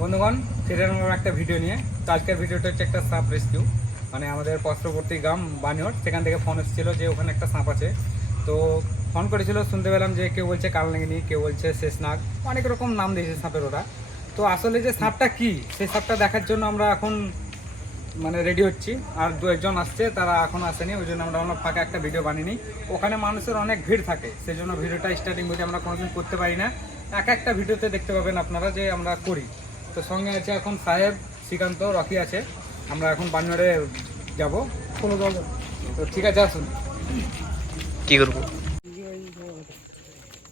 বন্ধুগণ ফিরে এলাম একটা ভিডিও নিয়ে, তো আজকের ভিডিওটা হচ্ছে একটা সাপ রেস্কিউ মানে আমাদের পার্শ্ববর্তী গ্রাম বানিয়র সেখান থেকে ফোন এসেছিল যে ওখানে একটা সাপ আছে। তো ফোন করেছিল, শুনতে পেলাম যে কেউ বলছে কালনাগিনি কেউ বলছে শেষনাগ অনেক রকম নাম দিয়েছে সাপের ওরা। তো আসলে যে সাপটা কি সেই সাপটা দেখার জন্য আমরা এখন মানে রেডি হচ্ছি। আর দু একজন আসছে, তারা এখন আসেনি, ওই জন্য আমরা আমরা ফাঁকা একটা ভিডিও বানিয়ে ওখানে মানুষের অনেক ভিড় থাকে সেই জন্য ভিডিওটা স্টার্টিং ভিডিও আমরা কোনোদিন করতে পারি না। এক একটা ভিডিওতে দেখতে পাবেন আপনারা যে আমরা করি। তো সঙ্গে আছে এখন সাহেব শ্রীকান্ত রকি আছে। আমরা এখন বান্নারে যাব। কোনো তো ঠিক আছে আসুন। কি করব?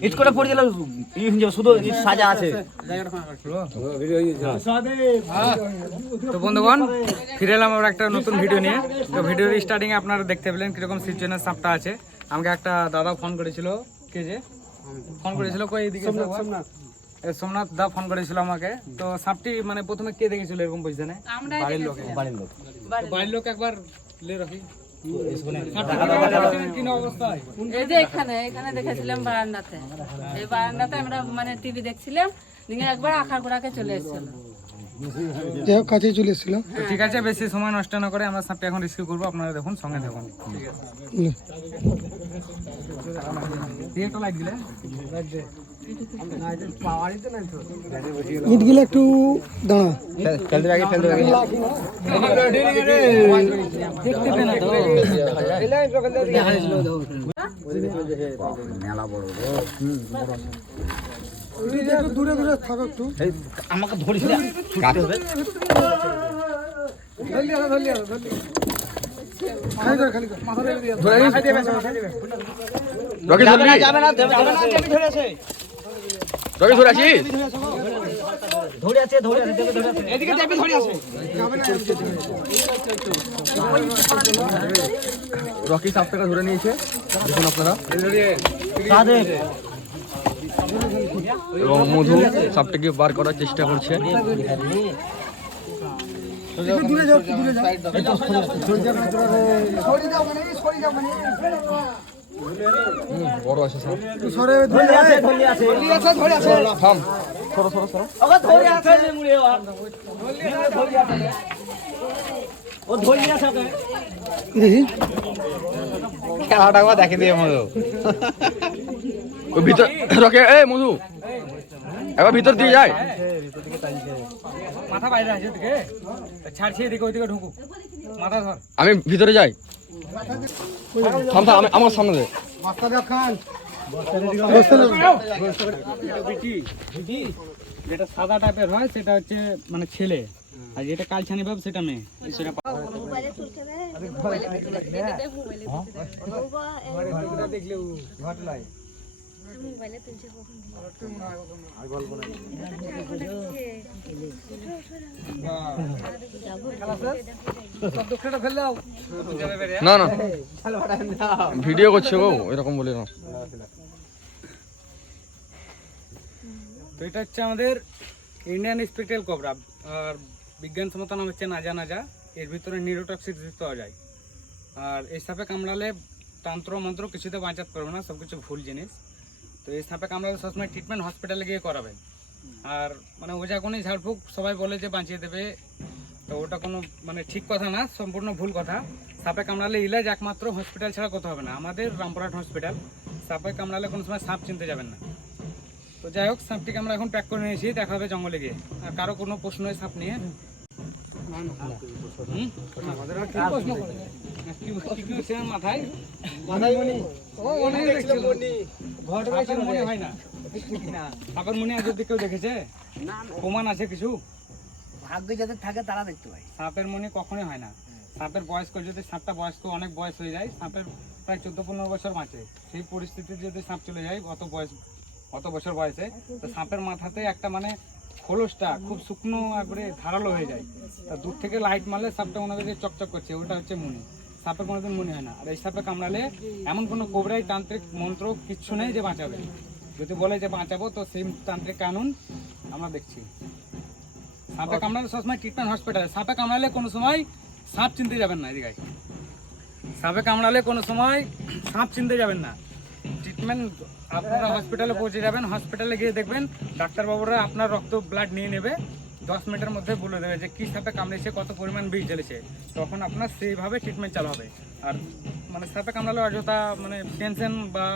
ইট করে পড়ে ইট যাবে, শুধু ইট সাজা আছে তো বন্ধুগণ ফিরে এলাম আমরা একটা নতুন ভিডিও নিয়ে। তো ভিডিওর স্টার্টিং এ আপনারা দেখতে পেলেন কীরকম সিচুয়েশনের সাপটা আছে। আমাকে একটা দাদা ফোন করেছিল কে যে? ফোন করেছিল কই এদিকে? সোমনাথ দা ফোন করেছিল আমাকে। তো সাপটি মানে প্রথমে কে দেখেছিল এরকম পজিশনে? বাড়ির লোক বাড়ির লোক। বাড়ির লোক। একবার লে রাখি। কি না অবস্থায় এই যে এখানে এখানে দেখেছিলাম বারান্দাতে। এই বারান্দাতে আমরা মানে টিভি দেখছিলাম দিনে একবার চলে এসেছিল। কাছে চলে এসেছিল। ঠিক আছে বেশি সময় নষ্ট না করে আমরা সাপটা এখন রিসিভ করব আপনারা দেখুন সঙ্গে দেখুন লাইট দিলে? ইটগুলো একটু দাঁড়া ফেলতে আগে ফেলতে আগে দেখতে পেয়ে না তো দূরে দূরে থাকো একটু আমাকে ধরিস না ছুটতে হবে রকি যাবে না যাবে না যাবে না টেপি ধরে আছে রকি ধরে ধরে আছে ধরে আছে ধরে আছে। এদিকে টেপি ধরে আছে। রকি সাপটাকে ধরে নিয়েছে। দেখুন আপনারা। এবং মধু সাপটাকে বার করার চেষ্টা করছে। দূরে যাও দূরে যাও। বড় আছে সাপ সরে ধরে আছে ধরে আছে। ধরে আছে থাম। সরো সরো সরো। ওকে ধরে আছে। মুড়ে ও ধরে আছে ও ধরে আছে খেলাটা একবার দেখে দিয়ে মধু। ওই ভিতর রকে এ মধু। একবার ভিতর দিয়ে যায়। মাথা বাইরে আছে এদিকে। ছাড়ছি এদিকে ওইদিকে ঢুকুক মাথা ধর। আমি ভিতরে যাই। আমার সামনে দে। যেটা সাদা টাইপের হয় সেটা হচ্ছে মানে ছেলে। আর যেটা কালছানি ভাব সেটা মেয়ে। সেটা দেখলে ঘটলায়। না না। ভিডিও করছে গো, এরকম বলি না। তো এটা হচ্ছে আমাদের ইন্ডিয়ান স্পেকটেল কোবরা আর বিজ্ঞান বিজ্ঞানসম্মত নাম হচ্ছে নাজা নাজা। এর ভিতরে নিউরোটক্সিক পাওয়া যায়। আর এই সাপে কামড়ালে তন্ত্র মন্ত্র কিছুতে বাঁচাতে পারবে না সব কিছু ভুল জিনিস। তো এই সাপে কামড়ালে সবসময় ট্রিটমেন্ট হসপিটালে গিয়ে করাবেন। আর মানে ওজাগুনি ঝাড়ফুঁক সবাই বলে যে বাঁচিয়ে দেবে। তো ওটা কোনো মানে ঠিক কথা না সম্পূর্ণ ভুল কথা। সাপে কামড়ালে ইলাজ একমাত্র হসপিটাল ছাড়া কোথাও হবে না। আমাদের রামপুরহাট হসপিটাল সাপে কামড়ালে কোনো সময় সাপ চিনতে যাবেন না। তো যাই হোক সাপটিকে আমরা এখন প্যাক করে নিয়েছি দেখা হবে জঙ্গলে গিয়ে। আর কারও কোনো প্রশ্ন হয় সাপ নিয়ে? আমার মাথায়? ও, মনে হয় না। সাপের মনে আজ অব্দি কেউ দেখেছে? প্রমাণ আছে কিছু? ভাগ্য যাদের থাকে তারা দেখতে পায়। সাপের মনে কখনোই হয় না। সাপের বয়স্ক যদি সাপটা বয়স্ক অনেক বয়স হয়ে যায় সাপের প্রায় চোদ্দ পনেরো বছর বাঁচে। সেই পরিস্থিতিতে যদি সাপ চলে যায় অত বয়স অত বছর বয়সে তো সাপের মাথাতে একটা মানে খোলসটা খুব শুকনো একবারে ধারালো হয়ে যায়। তা দূর থেকে লাইট মারলে সাপটা ওনাদের যে চকচক করছে ওটা হচ্ছে মুনি। সাপে কোনোদিন মনে হয় না। আর এই সাপে কামড়ালে এমন কোনো কোবরাই তান্ত্রিক মন্ত্র কিচ্ছু নেই যে বাঁচাবে। যদি বলে যে বাঁচাবো, তো সেই তান্ত্রিক কানুন আমরা দেখছি। সাপে কামড়ালে সবসময় ট্রিটমেন্ট হসপিটালে সাপে কামড়ালে কোনো সময় সাপ চিনতে যাবেন না, এদিকে সাপে কামড়ালে কোনো সময় সাপ চিনতে যাবেন না। ট্রিটমেন্ট আপনারা হসপিটালে পৌঁছে যাবেন। হসপিটালে গিয়ে দেখবেন, ডাক্তারবাবুরা আপনার রক্ত ব্লাড নিয়ে নেবে। দশ মিনিটের মধ্যে বলে দেবে যে কী সাপে কামড়েছে, কত পরিমাণ বিষ জ্বলেছে। তখন আপনার সেইভাবে ট্রিটমেন্ট চালু হবে। আর মানে সাপে কামড়ালে অযথা মানে টেনশন বা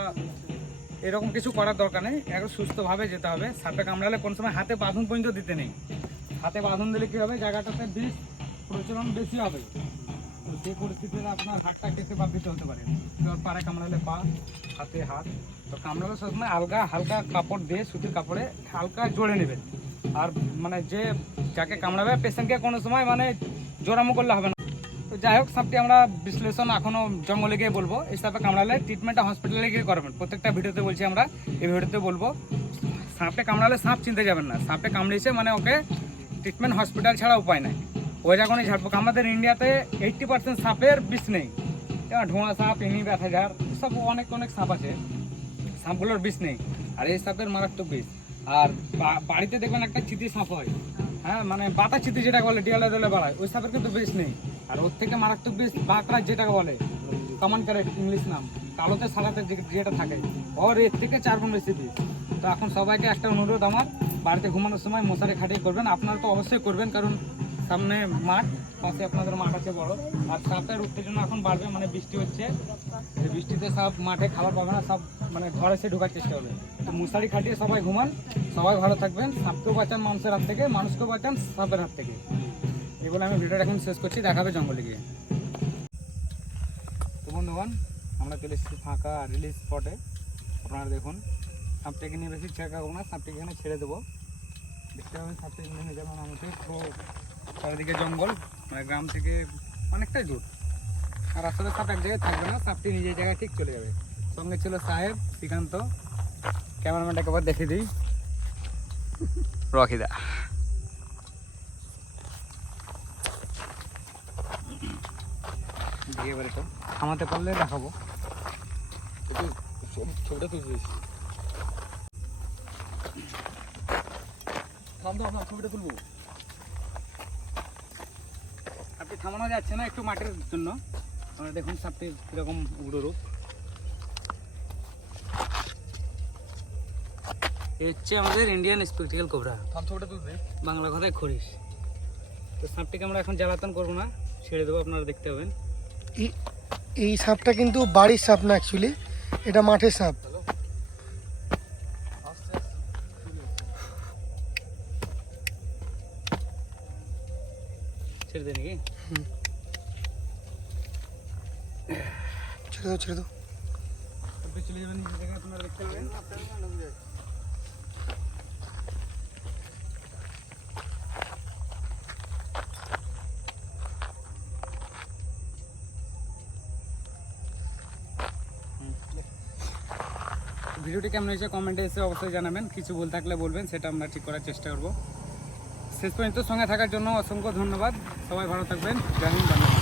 এরকম কিছু করার দরকার নেই। একটু সুস্থভাবে যেতে হবে। সাপে কামড়ালে কোন সময় হাতে বাঁধন পর্যন্ত দিতে নেই। হাতে বাঁধন দিলে কী হবে? জায়গাটাতে বিষ প্রচলন বেশি হবে। তো সেই পরিস্থিতিতে আপনার হাতটা কেটে বাদ দিতে হতে পারে। পাড়ে কামড়ালে পা, হাতে হাত। তো কামড়ালে সবসময় আলগা হালকা কাপড় দিয়ে সুতির কাপড়ে হালকা জোড়ে নেবেন। আর মানে যে যাকে কামড়াবে পেশেন্টকে কোনো সময় মানে জোরামো করলে হবে না। তো যাই হোক সাপটি আমরা বিশ্লেষণ এখনও জঙ্গলে গিয়ে বলব। এই সাপে কামড়ালে ট্রিটমেন্টটা হসপিটালে গিয়ে করবেন। প্রত্যেকটা ভিডিওতে বলছি আমরা, এই ভিডিওতে বলব, সাপে কামড়ালে সাপ চিনতে যাবেন না। সাপে কামড়িয়েছে মানে ওকে ট্রিটমেন্ট হসপিটাল ছাড়া উপায় নাই। ওই যখনই ঝাড়পোক আমাদের ইন্ডিয়াতে এইট্টি পার্সেন্ট সাপের বিষ নেই। ঢোঁড়া সাপ ইনি ব্যথা ঝাড় সব অনেক অনেক সাপ আছে। সাপগুলোর বিষ নেই। আর এই সাপের মারাত্মক বিষ। আর বাড়িতে দেখবেন একটা চিতি সাপ হয়। হ্যাঁ মানে বাতা চিতি যেটা বলে ডিয়ালে দিলে বাড়ায়, ওই সাপের কিন্তু বেশ নেই। আর ওর থেকে মারাত্মক বেশ বাঁকড়া যেটাকে বলে কমন ক্যারেট ইংলিশ নাম, কালোতে সাদাতে যেটা থাকে। ওর এর থেকে চার গুণ বেশি বিষ তো এখন সবাইকে একটা অনুরোধ আমার, বাড়িতে ঘুমানোর সময় মশারি খাটিয়ে করবেন। আপনারা তো অবশ্যই করবেন, কারণ সামনে মাঠ, পাশে আপনাদের মাঠ আছে বড়। আর সাপের উত্তেজনা এখন বাড়বে মানে বৃষ্টি হচ্ছে। বৃষ্টিতে সব মাঠে খাবার পাবে না সব মানে ঘরে এসে ঢোকার চেষ্টা করবে তো মশারি খাটিয়ে সবাই ঘুমান, সবাই ভালো থাকবেন। সাপকেও বাঁচান মানুষের হাত থেকে, মানুষকেও বাঁচান সাপের হাত থেকে। এই বলে আমি ভিডিওটা এখন শেষ করছি দেখাবে জঙ্গলে গিয়ে। তো বন্ধুগণ, আমরা চলে এসেছি ফাঁকা রিলিজ স্পটে আপনারা দেখুন, সাপটাকে নিয়ে বেশি ছেঁকা করব না, সাপটাকে এখানে ছেড়ে দেবো। দেখতে পাবেন সাপটা নেমে যেমন আমাদের পুরো চারিদিকে জঙ্গল মানে গ্রাম থেকে অনেকটাই দূর। আর রাস্তাতে সাপ এক জায়গায় থাকবে না, সাপটি নিজের জায়গায় ঠিক চলে যাবে। সঙ্গে ছিল সাহেব শ্রীকান্ত। ক্যামেরাম্যানটাকে আবার দেখে দিই। রকিদা। দিয়ে এবারে তো থামাতে পারলে দেখাবো। ছবিটা থাম থাম ছবিটা তুলবো। সাপটি থামানো যাচ্ছে না একটু মাটির জন্য। দেখুন সাপটি কীরকম উগ্র রূপ হচ্ছে আমাদের ইন্ডিয়ান স্পেকটিক্যাল কোবরা বাংলা কথায় খরিস তো সাপটিকে আমরা এখন জ্বালাতন করব না ছেড়ে দেবো আপনারা দেখতে পাবেন। এই- এই সাপটা কিন্তু বাড়ির সাপ না অ্যাকচুয়ালি এটা মাঠের সাপ। ছেড়ে দেয় নাকি? ছেড়ে দাও ছেড়ে দাও। চলে যাবেন আপনারা দেখতে পাবেন। ভিডিওটি কেমন হয়েছে কমেন্টে এসে অবশ্যই জানাবেন। কিছু ভুল থাকলে বলবেন, সেটা আমরা ঠিক করার চেষ্টা করব। শেষ পর্যন্ত সঙ্গে থাকার জন্য অসংখ্য ধন্যবাদ। সবাই ভালো থাকবেন। জয় ধন্যবাদ